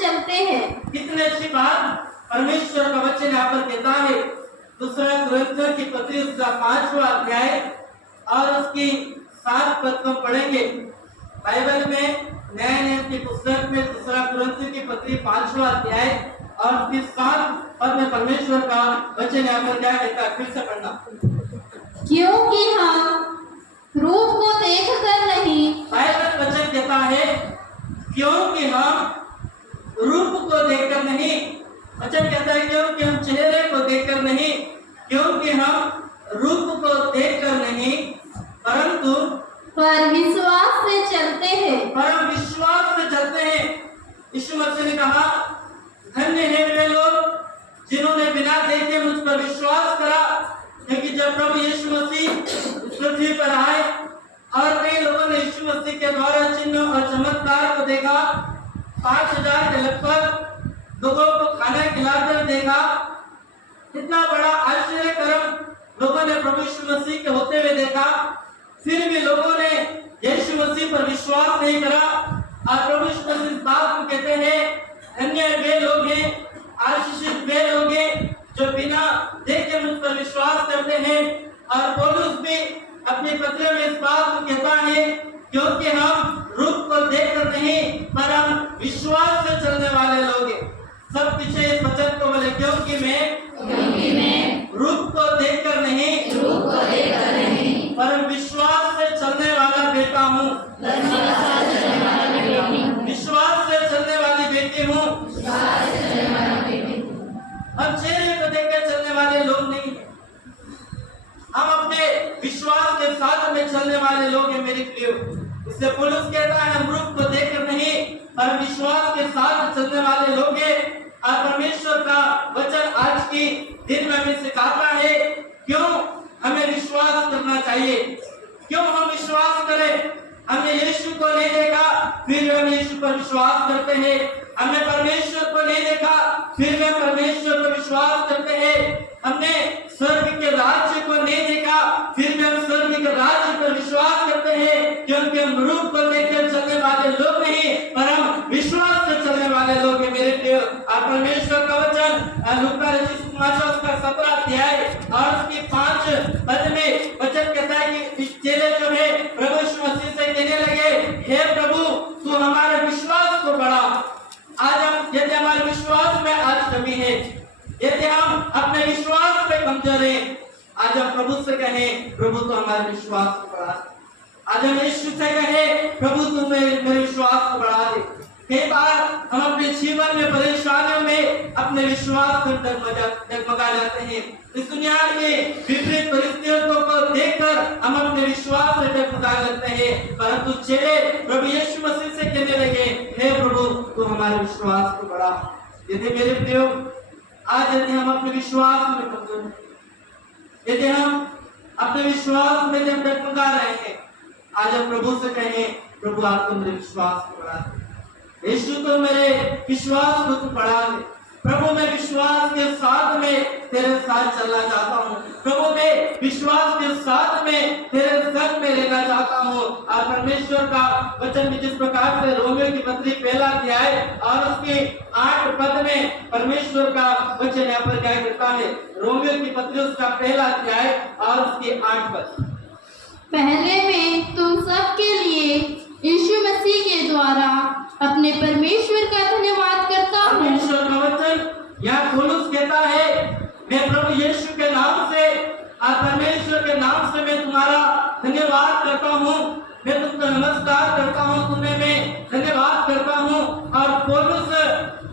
चलते हैं। कितनी अच्छी बात परमेश्वर का वचन यहाँ पर कहता है। दूसरा कुरिन्थियों की पत्री उसका 5वां अध्याय और उसकी 7 पद को पढ़ेंगे। बाइबल में नए नियम की पुस्तक में दूसरा कुरिन्थियों की पत्री 5वां अध्याय और उसकी 7 पद में परमेश्वर का वचन यहाँ पर क्या कहता है, फिर से पढ़ना। क्योंकि हम रूप को देखकर नहीं, बाइबल वचन कहता है क्योंकि हम रूप को देखकर नहीं, वचन कहता है क्योंकि हम चेहरे को देखकर नहीं, क्योंकि हम रूप को देखकर नहीं, परंतु पर विश्वास से चलते हैं। परम विश्वास से चलते हैं। यीशु मसीह ने कहा धन्य है वे लोग जिन्होंने बिना देखे मुझ पर विश्वास करा, क्योंकि जब प्रभु यीशु मसीह इस पृथ्वी पर आए और कई लोगों ने यीशु मसीह के द्वारा चिन्ह और चमत्कार को देखा, 5000 के लगभग लोगों को खाना खिलाकर देखा, इतना बड़ा आश्चर्यकरम लोगों ने प्रभु यीशु मसीह के होते हुए देखा, फिर भी लोगों ने यीशु मसीह पर विश्वास नहीं करा। और प्रभु यीशु मसीह इस बात को कहते हैं धन्य वे लोग हैं, आशीषित वे लोग हैं जो बिना देखे मुझ पर विश्वास करते हैं। और पौलुस भी अपनी पत्रियों में इस बात को कहता है क्योंकि हम रूप को देखकर नहीं पर हम विश्वास से चलने वाले लोग हैं। सब पीछे इस वचन को बोले क्योंकि मैं रूप को देखकर नहीं पर विश्वास से चलने वाला बेटा हूँ, विश्वास से चलने वाली बेटी हूँ। हम चेहरे को देखकर चलने वाले लोग नहीं हैं, हम अपने विश्वास के साथ में चलने वाले लोग हैं मेरे प्रियो। इसलिए पौलुस कहता है हम रूप को देखकर नहीं पर विश्वास के साथ चलने वाले लोग हैं। और परमेश्वर का वचन आज की दिन में हमें सिखाता है क्यों हमें विश्वास करना चाहिए, क्यों हम विश्वास करें। हमने यीशु को नहीं देखा फिर हम यीशु पर विश्वास करते हैं, हमने परमेश्वर को नहीं देखा फिर हम परमेश्वर पर विश्वास करते हैं, हमने स्वर्ग के राज्य को नहीं देखा फिर भी हम स्वर्ग के राज्य पर विश्वास करते हैं, क्योंकि हम रूप को देखकर चलने वाले लोग नहीं पर हम विश्वास से चलने वाले लोग हैं मेरे प्रिय। और परमेश्वर का वचन लूका रचित सुसमाचार का 17 अध्याय और उसकी 5 पद में वचन कहता है कि चेले जो है प्रभु यीशु मसीह से कहने लगे हे प्रभु तू हमारे विश्वास को बढ़ा। आज हम यदि हमारे विश्वास में आज कमी है, यदि हम अपने विश्वास पे कमजोर हैं, आज हम प्रभु से कहें प्रभु तो हमारे विश्वास को बढ़ा। आज हम यीशु से कहें प्रभु तू मेरे विश्वास को बढ़ा दे। कई बार हम अपने जीवन में परेशानियों में अपने विश्वास से डगमगा जाते हैं। इस दुनिया के विपरीत परिस्थितियों को देखकर हम अपने विश्वास से डगमगा जाते हैं, परंतु चेले प्रभु यीशु मसीह से कहने लगे हे प्रभु तू हमारे विश्वास को बढ़ा। यदि मेरे प्रियो आज यदि हम अपने विश्वास में कमजोर हैं, यदि हम अपने विश्वास में जब डगमगा रहे हैं, आज हम प्रभु से कहें प्रभु आपको मेरे विश्वास को बढ़ा दे, यीशु तो मेरे विश्वास को तू बढ़ा दे। प्रभु मैं विश्वास के साथ में तेरे साथ चलना चाहता हूँ, प्रभु मैं विश्वास के साथ में तेरे संग में रहना चाहता हूँ। और परमेश्वर का वचन भी जिस प्रकार से रोमियो की पत्री 1 अध्याय और उसके 8 पद में परमेश्वर का वचन यहाँ पर क्या कहता है, रोमियो की पत्री उसका 1 अध्याय और उसके 8 पद। पहले मैं तुम सब के लिए यीशु मसीह के द्वारा अपने परमेश्वर का धन्यवाद करता हूँ। परमेश्वर का वचन यहाँ पौलुस कहता है मैं प्रभु यीशु के नाम से और परमेश्वर के नाम से मैं तुम्हारा धन्यवाद करता हूँ, मैं तुमको नमस्कार करता हूँ, तुम्हें मैं धन्यवाद करता हूँ। और पौलुस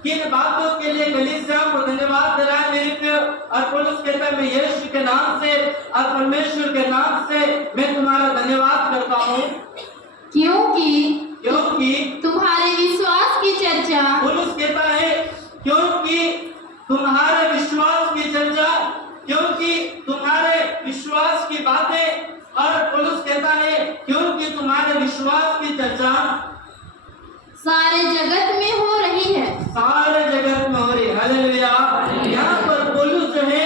किन बातों के लिए कलीसियाओं को धन्यवाद दे रहा है मेरे प्रिय। और पौलुस कहता है मैं यीशु के नाम से और परमेश्वर के नाम से मैं तुम्हारा धन्यवाद करता हूँ, क्योंकि तुम्हारे विश्वास की चर्चा। पौलुस कहता है क्योंकि तुम्हारे विश्वास की चर्चा, क्योंकि तुम्हारे विश्वास की बातें। और पौलुस कहता है क्योंकि तुम्हारे विश्वास की चर्चा सारे जगत में हो रही है, सारे जगत में हो रही है। हालेलुया। यहाँ पर पौलुस जो है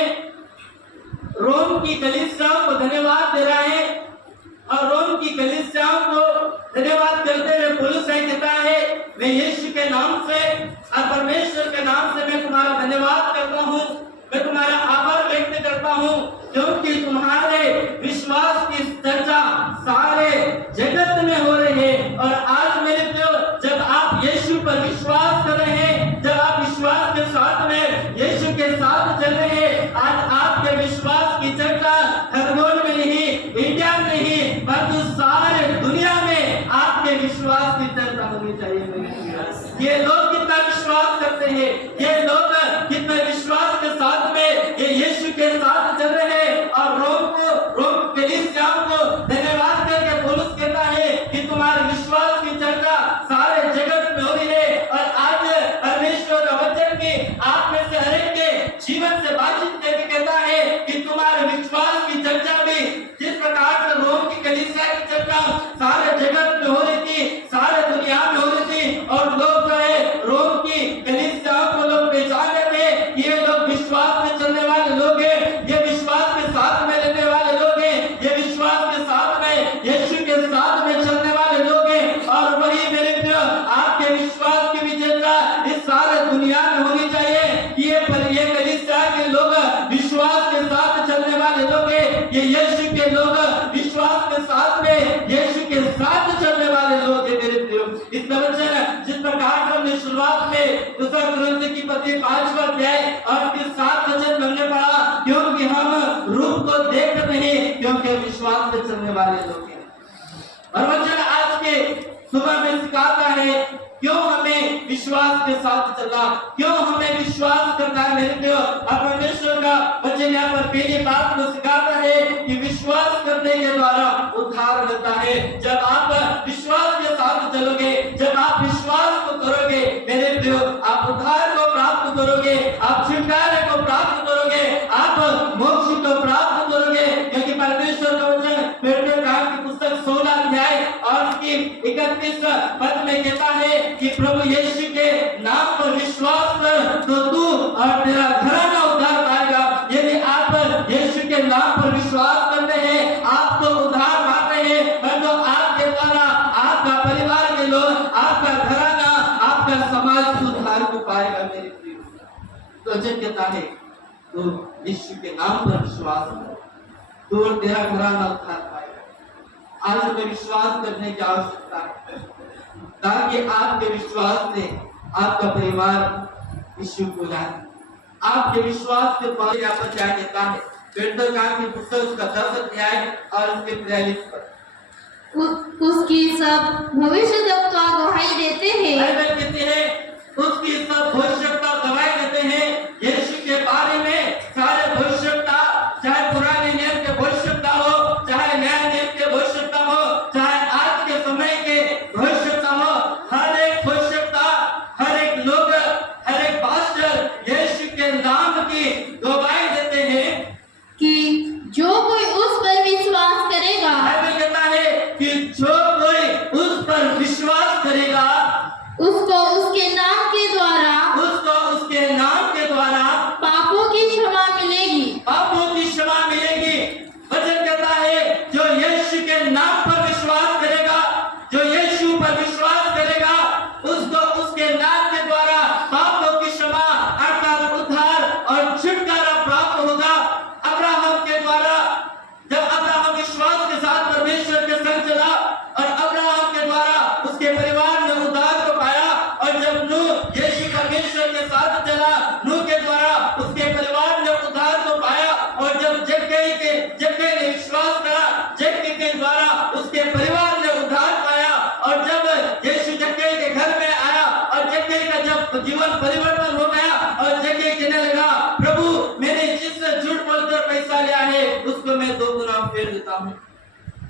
रोम की कलीसियाओं को धन्यवाद दे रहा है और रोम की कलीसियाओं को धन्यवाद करते हुए पौलुस कहता है मैं यीशु के नाम से और के नाम से मैं तुम्हारा धन्यवाद करता हूँ, मैं तुम्हारा आभार व्यक्त करता हूँ, क्योंकि तुम्हारे विश्वास की चर्चा सारे जगत में हो रही है। और आज मेरे प्रियो, जब आप यीशु पर विश्वास कर रहे हैं, जब आप विश्वास के साथ में यीशु के साथ चल रहे हैं, आज आपके विश्वास की चर्चा खरगोन में नहीं, इंडिया में नहीं, परंतु सारे दुनिया में आपके विश्वास की चर्चा होनी चाहिए। ये लोग कितना विश्वास करते हैं, ये लोग कितने विश्वास के साथ में ये यीशु के साथ चल रहे हैं। और रोम कलीसियाओं को धन्यवाद करके पौलुस कहता है कि तुम्हारे विश्वास की चर्चा सारे जगत में हो रही है। और आज परमेश्वर का वचन भी आप में से हर एक के जीवन से बातचीत करके कहता है कि तुम्हारे विश्वास की चर्चा भी जिस प्रकार से रोम की कलीसिया की चर्चा सारे जगत में हो रही थी, सारे दुनिया में हो रही थी, और लोग जो है रोम की कलीसियाओं को लोग पहचानते थे कि ये लोग विश्वास में चलने वाले लोग हैं, ये विश्वास के साथ में रहने वाले लोग हैं, ये विश्वास के साथ में यीशु के साथ में चलने वाले लोग हैं। और वही मेरे प्रिय, आपके विश्वास की भी चर्चा इस सारे दुनिया में होनी चाहिए कि ये कलीसिया के लोग विश्वास के साथ चलने वाले लोग हैं, ये यीशु के लोग विश्वास के साथ में यीशु के साथ चलने वाले लोग हैं। मेरे प्रियो, इस वचन जिस प्रकार से हमने शुरुआत में दूसरा कुरिन्थियों की पत्री 5वां अध्याय और फिर 7 वचन हमने पढ़ा, क्योंकि हम रूप को देख नहीं, क्योंकि विश्वास से चलने वाले लोग हैं। और वचन आज के सुबह में सिखाता है क्यों हमें विश्वास के साथ चलना, क्यों हमें विश्वास करना है। मेरे प्रियो, परमेश्वर का वचन यहाँ पर पहली बात को सिखाता है कि विश्वास करने के द्वारा उद्धार मिलता है। जब आप विश्वास के साथ चलोगे, जब आप विश्वास को करोगे मेरे प्रियो, आप उद्धार को प्राप्त करोगे, आप छुटकारे को प्राप्त करोगे, आप मोक्ष को प्राप्त करोगे। क्योंकि परमेश्वर का वचन पेट्रोल की पुस्तक 16 अध्याय और उसकी 31 पद में कहता है कि प्रभु यीशु के नाम पर विश्वास कर तो तू और तेरा घराना उद्धार पाएगा। यदि आप यीशु के नाम पर विश्वास करते हैं, आप तो उद्धार पाते हैं, पर तो आपके द्वारा आपका परिवार के लोग, आपका घराना, आपका समाज उद्धार को पाएगा। मेरे प्रिय, तो वचन कहता है तो यीशु के नाम पर विश्वास कर तो तेरा घराना उद्धार पाएगा। आज हमें विश्वास करने की आवश्यकता है ताकि आपके विश्वास से आपका परिवार यीशु को जाने। आपके विश्वास के बाद यहाँ पर क्या कहता है, पेट्रोल की पुस्तक उसका 10 अध्याय और उसके 43 पद, उसकी सब भविष्यद्वक्ता गवाही देते हैं। बाइबल कहती है उसकी सब भविष्यद्वक्ता गवाही देते हैं यीशु के बारे में। सारे भविष्यद्वक्ता, चाहे पुराने नियम के भविष्यद्वक्ता हो, चाहे नए नियम के भविष्यद्वक्ता हो, चाहे आज के समय के भविष्यद्वक्ता हो, हर एक भविष्यद्वक्ता, हर एक लोग, हर एक पास्टर यीशु के नाम की गवाही देते हैं कि जो कोई उस पर विश्वास करेगा, बाइबल कहता है कि जो कोई उस पर विश्वास करेगा उसको उसके नाम के द्वारा, उसको उसके नाम के द्वारा पापों की क्षमा मिलेगी। पापों की क्षमा मिलेगी। वचन कहता है जो यीशु के नाम पर विश्वास करेगा, जो यीशु पर विश्वास करेगा, उसको उसके नाम के द्वारा पापों की क्षमा अर्थात उद्धार और छुटकारा प्राप्त होगा। अब्राहम के द्वारा जब अब्राहम विश्वास के साथ परमेश्वर के संग चला और अब्राहम के द्वारा उसके परिवार ने उद्धार को पाया, और जब नूह यीशु परमेश्वर के साथ चला, नूह के द्वारा उसके परिवार ने उद्धार को पाया, और जब जक्कई ने विश्वास करा, जक्कई के द्वारा उसके परिवार ने उद्धार पाया, और जब यीशु जक्कई के घर में आया और जक्कई का जब जीवन परिवर्तन हो गया और जक्कई कहने लगा, प्रभु मैंने जिससे झूठ बोलकर पैसा लिया है उसको मैं 2 गुना फेर देता हूँ।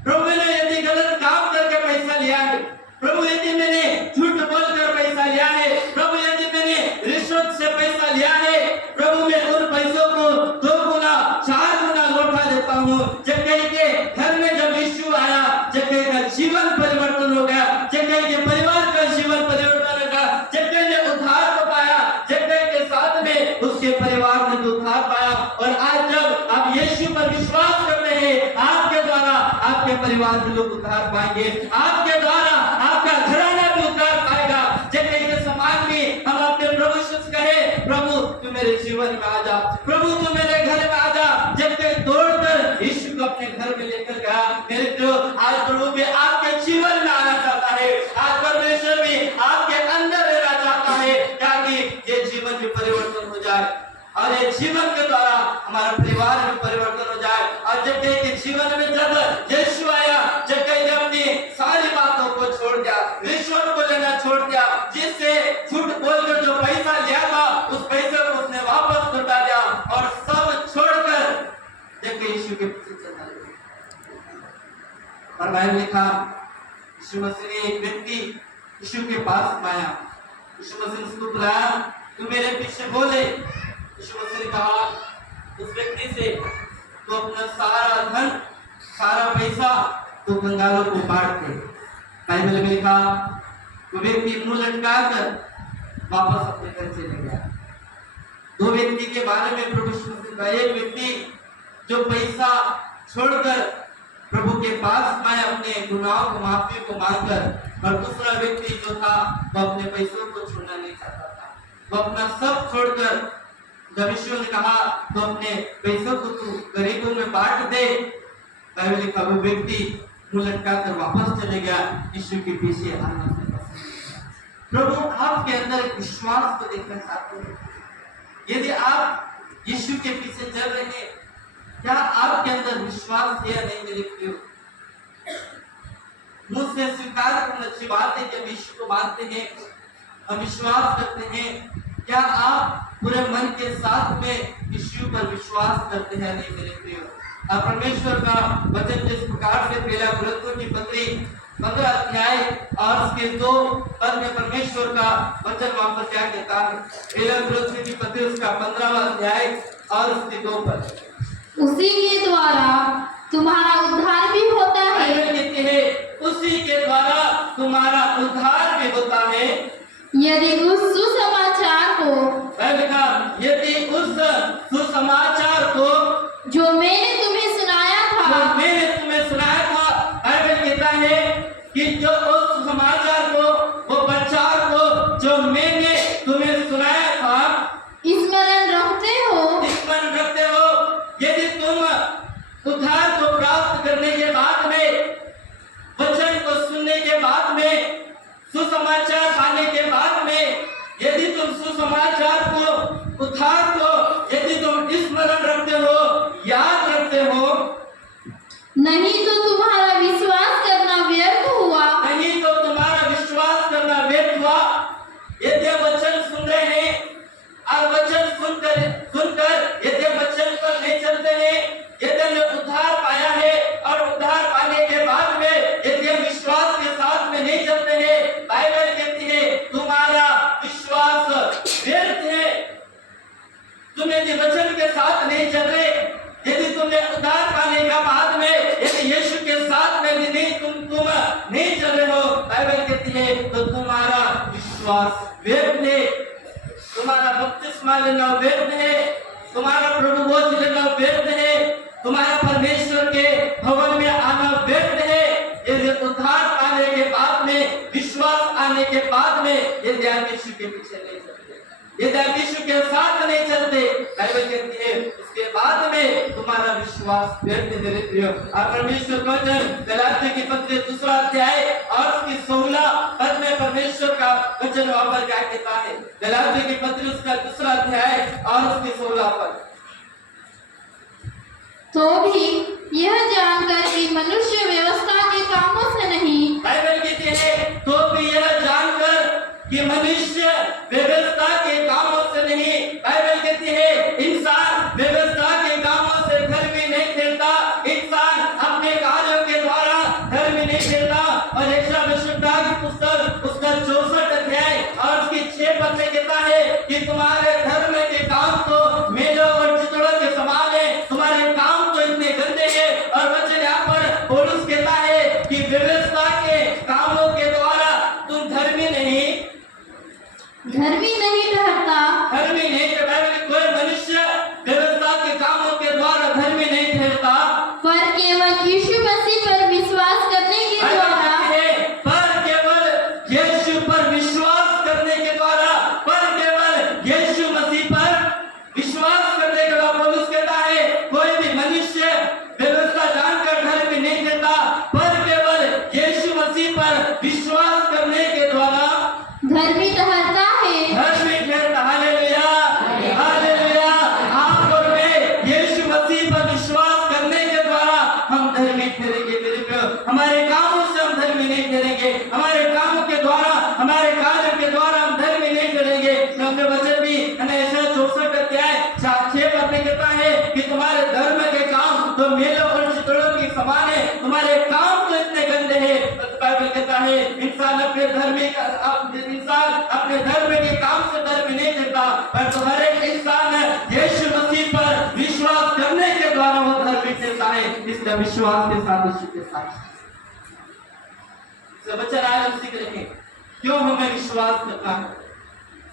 प्रभु मैंने यदि गलत काम करके पैसा लिया है, प्रभु यदि मैंने झूठ बोलकर पैसा लिया है, प्रभु यदि मैंने रिश्वत से पैसा लिया है, प्रभु मैं उन पैसों को 2 गुना 4 गुना लौटा देता हूँ। जक्कई के घर में जब यीशु आया, जक्कई का जीवन परिवर्तन हो गया, जक्कई के परिवार का जीवन परिवर्तन हो गया, जक्कई ने उद्धार को पाया, जक्कई के साथ में उसके परिवार ने उद्धार पाया। और आज जब आप यीशु पर विश्वास करते हैं, आपके द्वारा आपके परिवार के लोग उद्धार पाएंगे, आपके द्वारा आपका घराना भी उद्धार पाएगा। जक्कई के समान भी हम अपने प्रभु यीशु कहे मेरे जीवन में आ जा, प्रभु तू मेरे घर में आ जा। जब कोई दौड़कर यीशु को अपने घर में लेकर गया, मेरे जो आज प्रभु भी आपके जीवन में आना चाहता है, आज परमेश्वर भी आपके अंदर रहना चाहता है, ताकि ये जीवन भी परिवर्तन हो जाए और ये जीवन के द्वारा हमारा परिवार में परिवर्तन हो जाए। और जब के जीवन में जब यीशु आया, जब कहीं अपनी सारी बातों को छोड़ दिया, रिश्वत को लेना छोड़ दिया, जिससे झूठ बोलकर जो पैसा लिया था उस पैसे को उसने वापस लौटा दिया और सब छोड़कर जब यीशु के पीछे चलना लगा। और बाइबल लिखा, यीशु मसीह ने एक व्यक्ति यीशु के पास आया, यीशु मसीह ने उसको बुलाया, तू मेरे पीछे बोले। यीशु मसीह ने कहा उस व्यक्ति से, तो अपना सारा धन, सारा पैसा तो कंगालों को बांट दे। बाइबल में लिखा, वो व्यक्ति मुंह लटकाकर वापस अपने घर चले गया। दो व्यक्ति के बारे में प्रभु यीशु मसीह का, एक व्यक्ति जो पैसा छोड़कर प्रभु के पास आया अपने गुनाहों को माफी को मांगकर, और दूसरा व्यक्ति जो था वो अपने पैसों को छोड़ना नहीं चाहता था, वो अपना सब छोड़कर, जब यीशु ने कहा तो अपने पैसों को तू गरीबों में बांट दे, बाइबल लिखा वो व्यक्ति मुंह लटकाकर वापस चले गया, यीशु के पीछे आना नहीं पसंद। प्रभु आपके अंदर एक विश्वास को देखना चाहते हैं। यदि आप यीशु के पीछे चल रहे हैं, क्या आपके अंदर विश्वास है या नहीं मेरे प्रियो? मुंह से स्वीकार करना अच्छी बात है कि हम यीशु को मानते हैं, हम विश्वास करते हैं। क्या आप पूरे मन के साथ में यीशु पर विश्वास करते हैं नहीं मेरे प्रियो? और परमेश्वर का वचन जिस प्रकार से पहला कुरिन्थियों की पत्री 15 अध्याय और उसके 2 पद में परमेश्वर का वचन वहां पर क्या कहता है? पहला कुरिन्थियों की पत्री उसका 15वां अध्याय और उसके 2 पद, उसी के द्वारा तुम्हारा उद्धार भी होता है। कहते हैं उसी के द्वारा तुम्हारा उद्धार भी होता है, यदि उस सुसमाचार को, यदि उस सुसमाचार को जो मैंने तुम्हें सुनाया था, बाइबल कहता है कि जो उस सुसमाचार को, वो प्रचार को जो मैंने तुम्हें सुनाया था, स्मरण रखते हो, यदि तुम उद्धार को प्राप्त करने के बाद में, वचन को सुनने के बाद में, सुसमाचार पाने के बाद में, यदि तुम सुसमाचार को, उद्धार को यदि तुम स्मरण रखते हो, याद रखते हो, नहीं तो तुम्हारा विश्वास करना व्यर्थ हुआ। नहीं तो तुम्हारा विश्वास करना व्यर्थ हुआ। यदि वचन सुन रहे हैं और वचन सुनकर यदि वचन पर नहीं चलते हैं, यदि हमने उद्धार पाया है और उद्धार पाने के बाद में यदि हम विश्वास के साथ में नहीं चलते हैं, बाइबल कहती है तुम्हारा विश्वास व्यर्थ है। तुम यदि वचन के साथ नहीं चल रहे, यदि तुमने उद्धार पाने का बाद में यदि यीशु के साथ में भी नहीं तुम नहीं चल रहे हो, बाइबल कहती है तो तुम्हारा विश्वास व्यर्थ है, तुम्हारा बपतिस्मा लेना व्यर्थ है, तुम्हारा प्रभु बोझ लेना व्यर्थ है, तुम्हारा परमेश्वर के भवन में आना व्यर्थ है। यदि उद्धार पाने के बाद में, विश्वास आने के बाद में यदि आप यीशु के पीछे नहीं चलते, यदि आप यीशु के साथ नहीं चलते, बाइबल कहती है उसके बाद में तुम्हारा विश्वास व्यर्थ है मेरे प्रियो। और परमेश्वर का वचन गलातियों की पत्री 2 अध्याय और उसकी 16 पद में परमेश्वर का वचन वहां पर क्या कहता है? गलातियों की पत्री उसका 2 अध्याय और उसकी 16 पद, तो भी यह जानकर कि मनुष्य व्यवस्था के कामों से नहीं, बाइबल कहती है तो भी यह जानकर कि मनुष्य व्यवस्था के कामों से नहीं, बाइबल कहती है इंसान व्यवस्था के कामों से धर्मी नहीं ठहरता, इंसान अपने कार्यों के द्वारा धर्मी नहीं ठहरता। और यशायाह की पुस्तक उसका 64 अध्याय और उसकी 6 पद में कहता है कि तुम्हारे धर्म के काम तो मेलों और चितड़ों के समान है, तुम्हारे काम तो इतने गंदे हैं। और वचन यहाँ पर पौलुस कहता है कि व्यवस्था के कामों के द्वारा तुम धर्मी नहीं ठहरता, धर्मी नहीं। कोई मनुष्य व्यवस्था के कामों के द्वारा धर्मी नहीं ठहरता, पर केवल यीशु मसीह पर विश्वास करने के द्वारा, पर केवल यीशु पर विश्वास करने के द्वारा, पर केवल यीशु मसीह पर इंसान अपने धर्म के काम से धर्म नहीं लेता, पर तो हर एक इंसान यीशु मसीह पर विश्वास करने के द्वारा वो धर्म लेता है। इसलिए विश्वास के साथ यीशु के साथ वचन आए हम सीख रहे हैं क्यों हमें विश्वास करना है।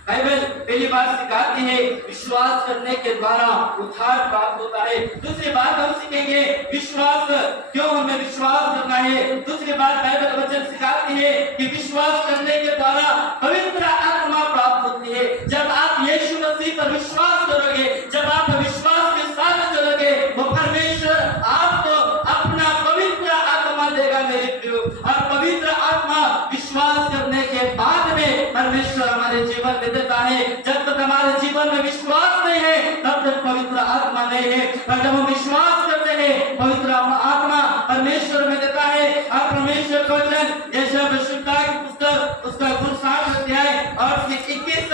बाइबल पहली बात सिखाती है विश्वास करने के द्वारा उद्धार प्राप्त होता है। दूसरी बात हम सीखेंगे विश्वास क्यों हमें विश्वास करना है। दूसरी बात बाइबल वचन सिखाती है कि विश्वास करने के द्वारा पवित्र आत्मा प्राप्त होती है। जब आप यीशु मसीह पर विश्वास करोगे, जब आप विश्वास के साथ चलोगे, वो परमेश्वर आपको अपना पवित्र आत्मा देगा मेरे प्रियो। और पवित्र आत्मा विश्वास करने के बाद में परमेश्वर हमारे जीवन में देता है। जब तक हमारे जीवन में विश्वास नहीं है तब तक पवित्र आत्मा नहीं है, पर जब हम विश्वास करते हैं पवित्र आत्मा परमेश्वर में देता है। और परमेश्वर का वचन यशायाह भविष्यवक्ता की पुस्तक उसका 60 अध्याय और उसके 21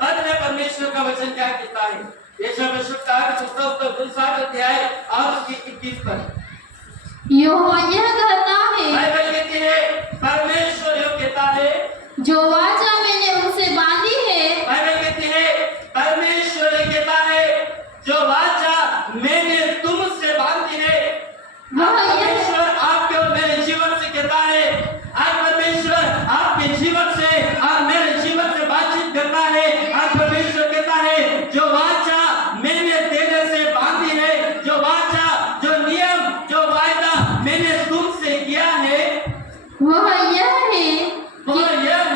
पद में परमेश्वर का वचन क्या कहता है। यशायाह भविष्यवक्ता की पुस्तक उसका 60 अध्याय और उसके 21 पद यहोवा यह कहता है, बाइबल कहती है परमेश्वर यह कहता है जो वाचा मैंने उनसे बांधी है, बाइबल कहती है परमेश्वर यह कहता है जो वाचा मैंने तुमसे बांधी है। परमेश्वर आपके और मेरे जीवन से कहता है, आज परमेश्वर आपके जीवन से और मेरे जीवन से बातचीत करता है। आज परमेश्वर कहता है जो वाचा मैंने तेरे से बांधी है, जो वाचा, जो नियम, जो वायदा मैंने तुमसे किया है, वह यह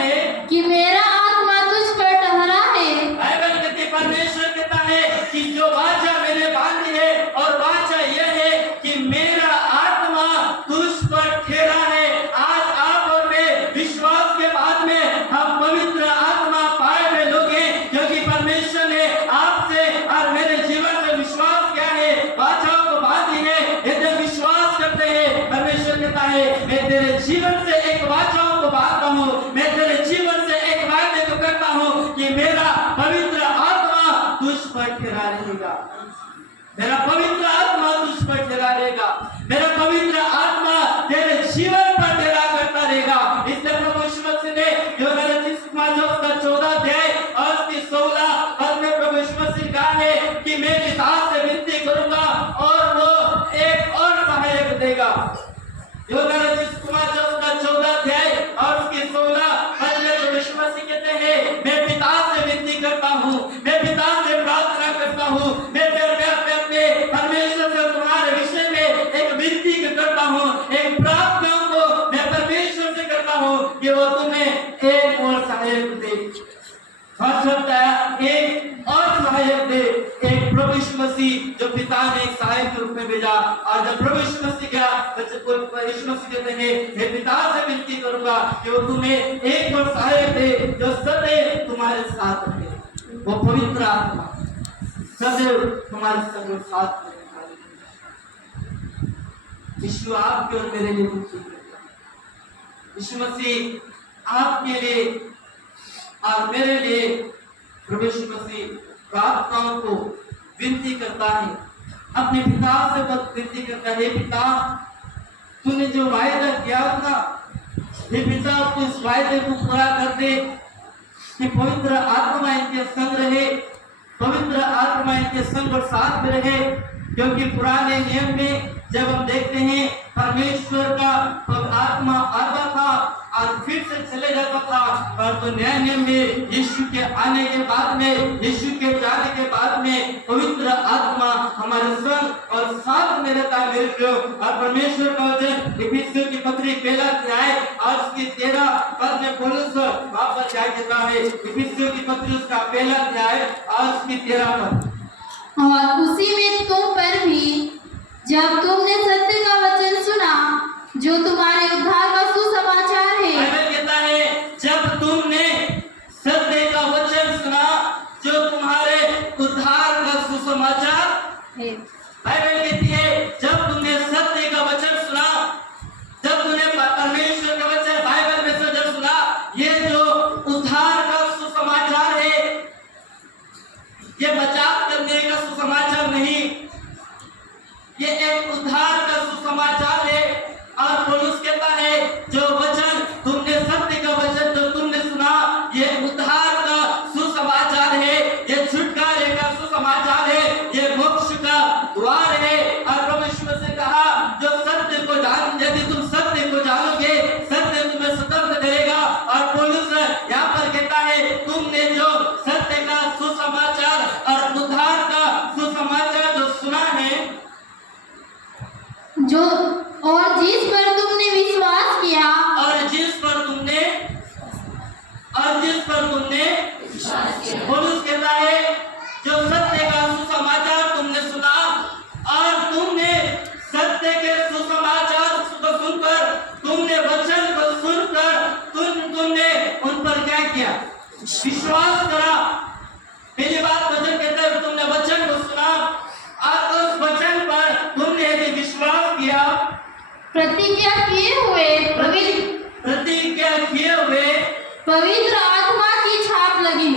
है कि मेरा आत्मा तुझ पर ठहरा है। बाइबल कहती है परमेश्वर कहता है कि जो वाचा मैंने बांधी है और वाचा यह है कि मेरा आत्मा तुझ पर ठहरा है। आज आप और मैं विश्वास के बाद में हम पवित्र आत्मा पाए हुए लोग हैं, क्योंकि परमेश्वर ने आपसे और मेरे जीवन में विश्वास किया है, वाचाओं को बांधी है। यदि विश्वास करते हैं परमेश्वर कहता है मैं तेरे जीवन से एक वाचाओं को बांधता हूँ, मैं तेरे जीवन से एक वायदे को करता हूँ कि मेरा पवित्र आत्मा तुझ पर ठहरा रहेगा, मेरा पवित्र आत्मा तुझ पर ठहरा रहेगा, मेरा पवित्र आत्मा तेरे जीवन पर ठहरा करता रहेगा। इसलिए प्रभु यीशु मसीह ने यूहन्ना 14 अध्याय और उसकी 16 पद में प्रभु यीशु मसीह कहा है कि मैं पिता से विनती करूंगा और वो एक और सहायक देगा। यूहन्ना 14 अध्याय और उसकी 16 पद में प्रभु यीशु मसीह कहते हैं मैं पिता से विनती करता हूँ, मैं पिता से प्रार्थना करता हूँ, मैं अपने परमेश्वर से तुम्हारे विषय में एक विनती करता हूँ, एक प्रार्थना को मैं परमेश्वर से करता हूँ कि वो तुम्हें एक और सहायक दे। एक और सहायक दे, एक प्रभु यीशु मसीह जो पिता ने एक सहायक के रूप में भेजा। और जब प्रभु यीशु मसीह गया यीशु मसीह कहते हैं मैं पिता से विनती करूंगा कि वो तुम्हें एक और सहायक दे जो सदैव तुम्हारे साथ रहे, वो पवित्र आत्मा सदैव तुम्हारे संग साथ रहे। यीशु आपके और मेरे लिए विनती करता है। यीशु मसीह आपके लिए और मेरे लिए प्रभु यीशु मसीह प्रार्थनाओं को विनती करता है, अपने पिता से विनती करता है पिता तूने जो वायदा किया था, हे पिता तू इस वायदे को पूरा कर दे कि पवित्र आत्मा इनके संग रहे, पवित्र आत्मा इनके संग और साथ में रहे। क्योंकि पुराने नियम में जब हम देखते हैं परमेश्वर का आत्मा आता था और फिर से चले जाता था, पर तो नए नियम में यीशु के आने के बाद में, यीशु के जाने के बाद में पवित्र आत्मा हमारे संग और साथ में रहता है मेरे प्रियो। और परमेश्वर का वचन इफिसियों की पत्री 1 अध्याय और उसकी 13 पद में पौलुस वापस क्या कहता है। इफिसियों की पत्री उसका 1 अध्याय और उसकी 13 पद, और उसी में तुम पर भी जब तुमने सत्य का वचन सुना जो तुम्हारे उद्धार का सुसमाचार है। बाइबल कहता है जब तुमने सत्य का वचन सुना जो तुम्हारे उद्धार का सुसमाचार है। बाइबल कहती है जब तुमने सत्य का वचन सुना, जब तुमने परमेश्वर का वचन बाइबल में से जब सुना, ये जो उद्धार का सुसमाचार है, ये बचाव करने का सुसमाचार नहीं, ये एक उद्धार का सुसमाचार है। और पौलुस कहता है जो वचन तुमने सत्य का वचन प्रतिज्ञा किए हुए पवित्र आत्मा की छाप लगी।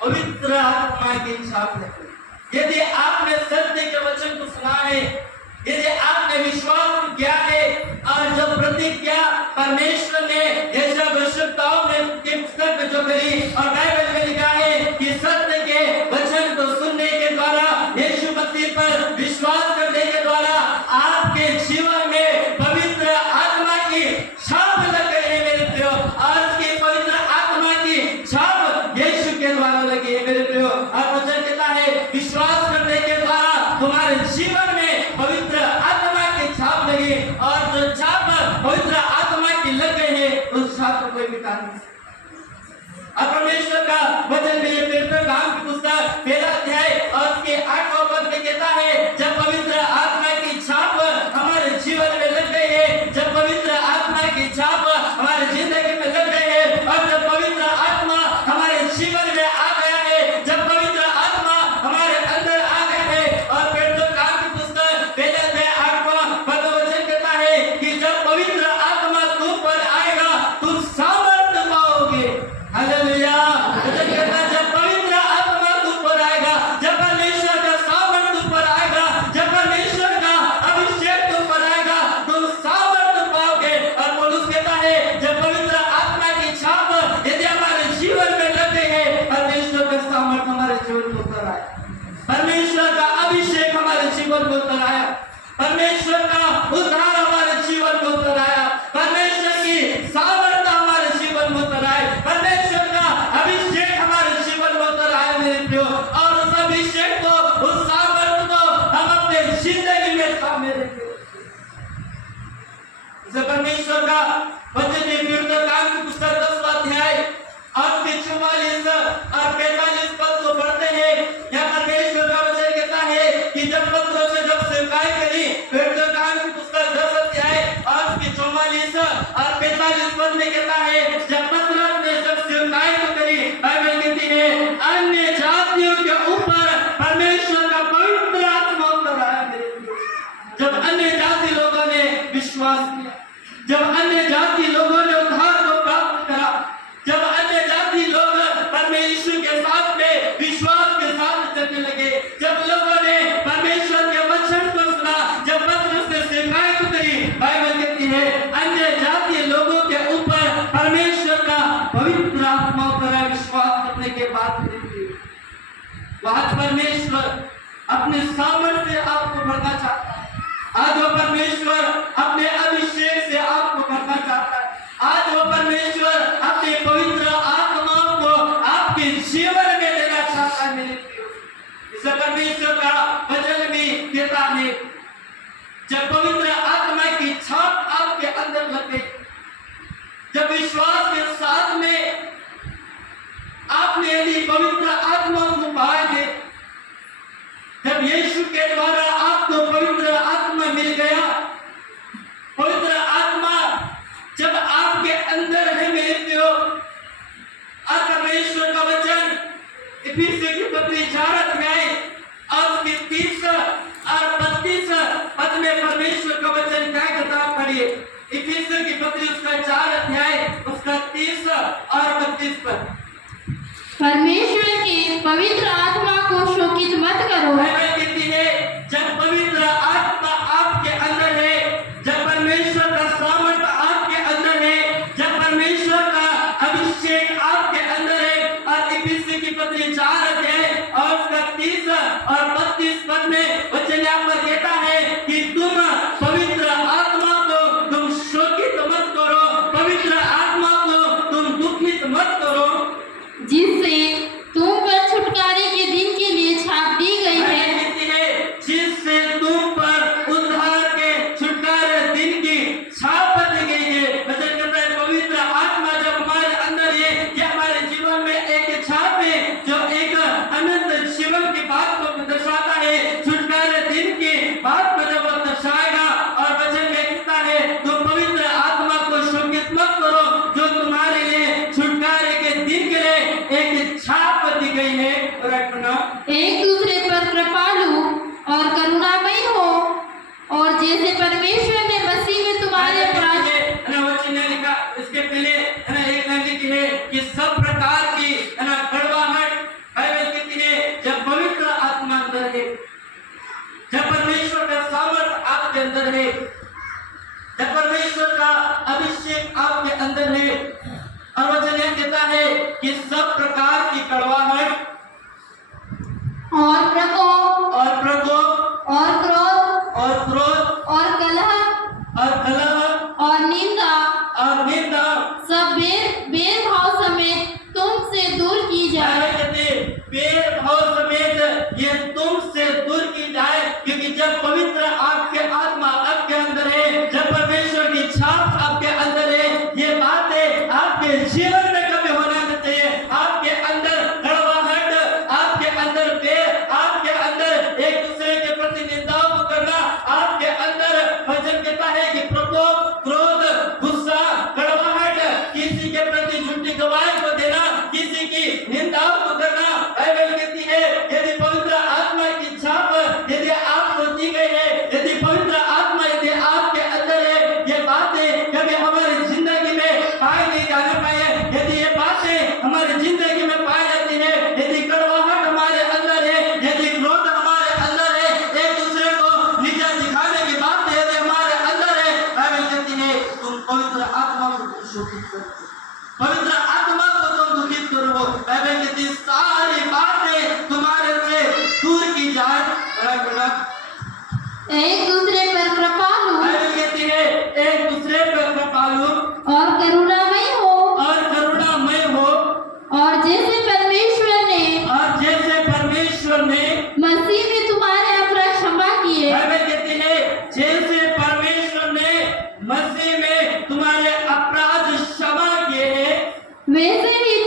पवित्र आत्मा की छाप लगी। यदि आपने सत्य के वचन को सुना है, यदि आपने विश्वास किया है, और जब प्रतिज्ञा परमेश्वर ने यशायाह भविष्यवक्ताओं ने की पुस्तक में जो करी और बाइबल में लिखा है कि सत्य के वचन को सुनने के द्वारा, यीशु मसीह पर विश्वास करने के द्वारा आपके जीवन में पवित्र आत्मा की छाप लग गई है मेरे प्रियो। आज की पवित्र आत्मा की छाप यीशु के द्वारा लगी है मेरे प्रियो। और वचन कहता है विश्वास करने के द्वारा तुम्हारे जीवन में पवित्र आत्मा की छाप लगी, और जो छाप पवित्र आत्मा की लग गई है उस छाप को कोई मिटा नहीं सकता। और परमेश्वर का वचन में ये पवित्र काम की पुस्तक 13 अध्याय और उसके 8वां पद में कहता है जब पवित्र आत्मा की छाप हमारे जीवन में लग गई है, जब पवित्र आत्मा की छाप हमारे जिंदगी में लग गई है, और जब पवित्र आत्मा हमारे जीवन में आ गया है, जब पवित्र आत्मा हमारे अंदर आ गया है, और पवित्र काम की पुस्तक 13 अध्याय 8वां पद वचन कहता है कि जब पवित्र आत्मा तुम पर आएगा तुम सामर्थ्य पाओगे। हालेलुया। वचन कहता है जब पवित्र आत्मा तुम पर आएगा, जब परमेश्वर का सामर्थ्य तुम पर आएगा, जब परमेश्वर का अभिषेक तुम पर आएगा तुम सामर्थ्य पाओगे। और पौलुस कहता है जब पवित्र आत्मा की छाप यदि हमारे जीवन में लग गई है, परमेश्वर का सामर्थ्य हमारे जीवन में उतर आया, परमेश्वर का अभिषेक हमारे जीवन में उतर आया, परमेश्वर का उद्धार हमारे जीवन में उतर आया, परमेश्वर की सामर्थ्य हमारे जीवन में उतर आए, परमेश्वर का अभिषेक हमारे जीवन में उतर आया मेरे प्रियो। और उस अभिषेक को, उस सामर्थ्य को हम अपने जिंदगी में थामे रखें। इसे परमेश्वर का वचन है कीर्तन काम की पुस्तक 10वां अध्याय और 44 और 45 पद को पढ़ते हैं। यहाँ परमेश्वर का वचन कहता है कि जब पत्रों से जब सेवकाई करी, कीर्तन काम की पुस्तक 10 अध्याय और उसके 44 और 45 पद में कहता है जब पत्रों ने जब सेवकाई को करी, बाइबल कहती है अन्य जातियों के ऊपर परमेश्वर का पवित्र आत्मा उतर आया मेरे प्रियो। जब अन्य जाति लोगों ने विश्वास किया, जब अन्य जाति लोगों ने उद्धार को प्राप्त करा, जब अन्य जाति लोग परमेश्वर के साथ में विश्वास के साथ चलने लगे, जब लोगों ने परमेश्वर के वचन को सुना, जब पत्रोस ने सेवकाई को करी, बाइबल कहती है अन्य जाति लोगों के ऊपर परमेश्वर का पवित्र आत्मा उतरा विश्वास करने के बाद। आज परमेश्वर अपने सामर्थ्य से आपको भरना चाहता है, आज वो परमेश्वर अपने अभिषेक से आपको भरना चाहता है, आज वो परमेश्वर अपने पवित्र आत्मा को आपके जीवन में देना चाहता है मेरे प्रियो। इसे परमेश्वर का वचन भी कहता है जब पवित्र आत्मा की छाप आपके अंदर लग गई, जब विश्वास के साथ में आपने यदि पवित्र आत्मा को पाया है, जब यीशु के द्वारा आपको पवित्र आत्मा मिल गया, पवित्र आत्मा जब आपके अंदर है मेरे प्रियो, और परमेश्वर का वचन इफिसियों की पत्री 4 अध्याय और उसके 30 और 32 पद में परमेश्वर का वचन क्या कहता है पढ़िए। इफिसियों की पत्री उसका 4 अध्याय उसका 30 और 32 पद। परमेश्वर के पवित्र आत्मा को शोकित मत करो। बाइबल कहती है जब पवित्र आत्मा आपके अंदर है, जब परमेश्वर का सामर्थ्य आपके अंदर है, जब परमेश्वर का अभिषेक आपके अंदर है, और इफिसियों की पत्री 4 अध्याय और उसका 30 और 32 पद में वचन यहाँ पर कहता है कि तुम पवित्र आत्मा को तुम शोकित मत करो, पवित्र आत्मा को तुम दुखित मत करो, जिससे तुम पर छुटकारे के दिन के लिए छाप दी गई है। जिससे तुम पर उद्धार के छुटकारे दिन की छाप दी गई है। वचन कहता है पवित्र आत्मा जब हमारे अंदर है, यह हमारे जीवन में एक छाप है जो एक अनंत जीवन की बात को दर्शाता है, छुटकारे दिन की बात को जब दर्शाएगा। और वचन में कहता है तुम पवित्र आत्मा को शोकित मत करो जो तुम्हारे लिए छुटकारे के दिन के लिए एक छाप दी गई है। एक दूसरे पर कृपालु और करुणामयी हो, और जैसे परमेश्वर ने मसीह में तुम्हारे अंदर है, जब परमेश्वर का अभिषेक आपके अंदर है, और वचन यह कहता है कि सब प्रकार की कड़वाहट और प्रकोप और प्रकोप और क्रोध और कलह और निंदा सब भेदभाव समेत तुमसे दूर की जाए। भेदभाव समेत ये तुमसे दूर की जाए, क्योंकि जब पवित्र आपके आत्मा आपके अंदर है, जब परमेश्वर की छाप आपके अंदर है, ये बातें आपके जीवन में कभी होना नहीं चाहिए। आपके अंदर कड़वाहट, आपके अंदर बैर, आपके अंदर एक दूसरे के प्रति निंदाओं करना, आपके अंदर वचन कहता है कि प्रकोप, क्रोध, गुस्सा, कड़वाहट, किसी के प्रति झूठी गवाही को देना, किसी की निंदाओं को करना। बाइबल कहती है यदि पवित्र आत्मा की छाप यदि आपको दी गई है, यदि पवित्र आत्मा यदि आपके अंदर है, ये बातें कभी हमारी जिंदगी में पाई नहीं जाने पाए, यदि ये बातें हमारी जिंदगी में पाई जाती है, यदि कड़वाहट हमारे अंदर है, यदि क्रोध हमारे अंदर है, एक दूसरे को नीचा दिखाने की बात यदि हमारे अंदर है, बाइबल कहती है तुम पवित्र आत्मा को शोषित करो, पवित्र आत्मा को तुम दुखित करो। बाइबल कहती है सारी बातें तुम्हारे से दूर की जाए। एक दूसरे पर कृपालु बाइबल कहती है एक दूसरे पर कृपालु और करुणामय हो, और जैसे परमेश्वर ने मसीह में तुम्हारे अपराध क्षमा किए, बाइबल कहती है जैसे परमेश्वर ने मसीह में तुम्हारे अपराध क्षमा किए हैं, वैसे ही